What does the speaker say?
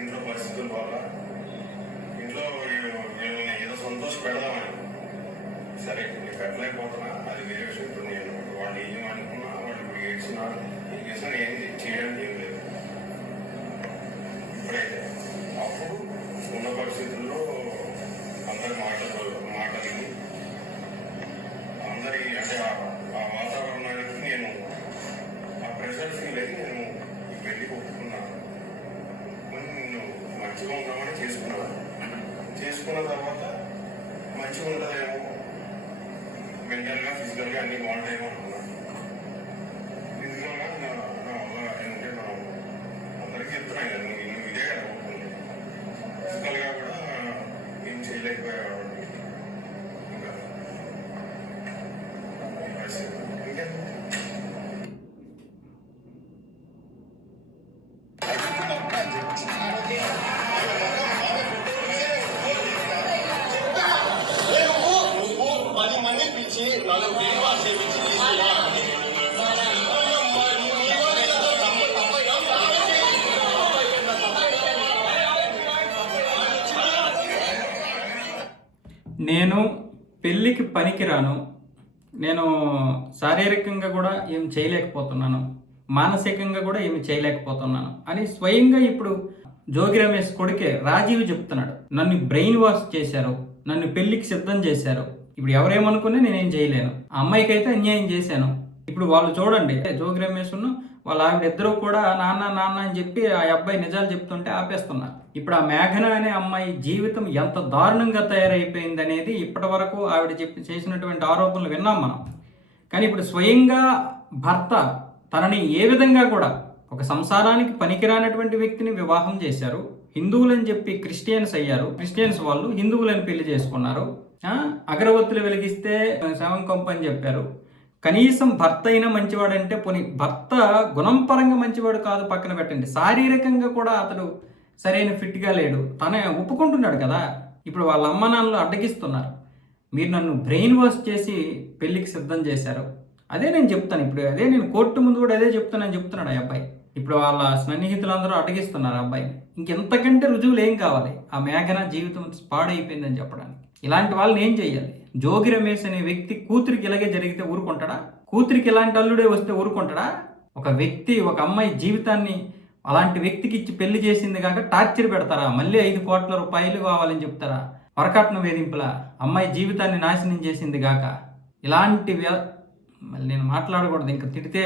ఇంట్లో పరిస్థితుల వల్ల ఇంట్లో వీళ్ళని ఏదో సంతోష పెడదామని. సరే నేను పెట్టలేకపోతున్నా, అది వేరే విషయం. ఇప్పుడు నేను వాళ్ళు ఏం అనుకున్నా, వాళ్ళు ఇప్పుడు ఏడ్చినా ఏం చేసినా ఏం చేయడానికి ఏం లేదు. ఇప్పుడైతే అప్పుడు ఉన్న పరిస్థితుల్లో అందరి మాటలకి అందరి అంటే ఆ వాతావరణానికి నేను ఆ ప్రెషర్ ఫీల్ అయ్యి నేను పెళ్లి ఒప్పుకున్నాను. నేను మంచిగా ఉన్నామని చేసుకున్న తర్వాత మంచిగా ఉంటుందేమో, మెంటల్గా ఫిజికల్గా అన్ని బాగుంటాయేమో అనుకున్నాను. ఫిజికల్గా నా వల్ల ఏంటంటే మనం అందరికీ చెప్తున్నాను కదా, నువ్వు ఇదే కదా ఒప్పుకుంది. ఫిజికల్గా కూడా ఏం చేయలేకపోయాడు. ఇంకా ఇంకా నేను పెళ్ళికి పనికిరాను, నేను శారీరకంగా కూడా ఏం చేయలేకపోతున్నాను, మానసికంగా కూడా ఏమి చేయలేకపోతున్నాను అని స్వయంగా ఇప్పుడు జోగి రమేష్ కొడుకే రాజీవ్ చెప్తున్నాడు. నన్ను బ్రెయిన్ వాష్ చేశారు, నన్ను పెళ్లికి సిద్ధం చేశారు, ఇప్పుడు ఎవరేమనుకున్నా నేనేం చేయలేను, ఆ అమ్మాయికి అయితే అన్యాయం చేశాను. ఇప్పుడు వాళ్ళు చూడండి, జోగి రమేష్ వాళ్ళ ఆవిడ ఇద్దరు కూడా నాన్న నాన్న అని చెప్పి ఆ అబ్బాయి నిజాలు చెప్తుంటే ఆపేస్తున్నారు. ఇప్పుడు ఆ మేఘన అనే అమ్మాయి జీవితం ఎంత దారుణంగా తయారైపోయింది అనేది ఇప్పటి వరకు ఆవిడ చేసినటువంటి ఆరోపణలు విన్నాం మనం. కానీ ఇప్పుడు స్వయంగా భర్త తనని ఏ విధంగా కూడా ఒక సంసారానికి పనికిరానటువంటి వ్యక్తిని వివాహం చేశారు, హిందువులని చెప్పి క్రిస్టియన్స్ అయ్యారు, క్రిస్టియన్స్ వాళ్ళు హిందువులని పెళ్లి చేసుకున్నారు, అగరవత్తులు వెలిగిస్తే శవం కొంప అని చెప్పారు. కనీసం భర్త అయినా మంచివాడంటే పోనీ భర్త గుణం పరంగా మంచివాడు కాదు పక్కన పెట్టండి, శారీరకంగా కూడా అతడు సరైన ఫిట్గా లేడు, తనే ఒప్పుకుంటున్నాడు కదా. ఇప్పుడు వాళ్ళ అమ్మ నాన్నలు అడ్డగిస్తున్నారు, మీరు నన్ను బ్రెయిన్ వాష్ చేసి పెళ్లికి సిద్ధం చేశారు. అదే నేను చెప్తాను, ఇప్పుడు అదే నేను కోర్టు ముందు కూడా అదే చెప్తానని చెప్తున్నాడు ఆ అబ్బాయి. ఇప్పుడు వాళ్ళ స్నేహితులందరూ అడ్డగిస్తున్నారు ఆ అబ్బాయిని. ఇంకెంతకంటే రుజువులు ఏం కావాలి ఆ మేఘన జీవితం పాడైపోయిందని చెప్పడానికి? ఇలాంటి వాళ్ళని ఏం చేయాలి? జోగి రమేష్ అనే వ్యక్తి కూతురికి ఇలాగే జరిగితే ఊరుకుంటాడా? కూతురికి ఇలాంటి అల్లుడే వస్తే ఊరుకుంటాడా? ఒక వ్యక్తి ఒక అమ్మాయి జీవితాన్ని అలాంటి వ్యక్తికి ఇచ్చి పెళ్లి చేసింది కాక టార్చర్ పెడతారా? మళ్ళీ 5 కోట్ల రూపాయలు కావాలని చెప్తారా? వరకట్న వేధింపుల అమ్మాయి జీవితాన్ని నాశనం చేసింది కాక ఇలాంటి మళ్ళీ నేను మాట్లాడకూడదు, ఇంకా తిడితే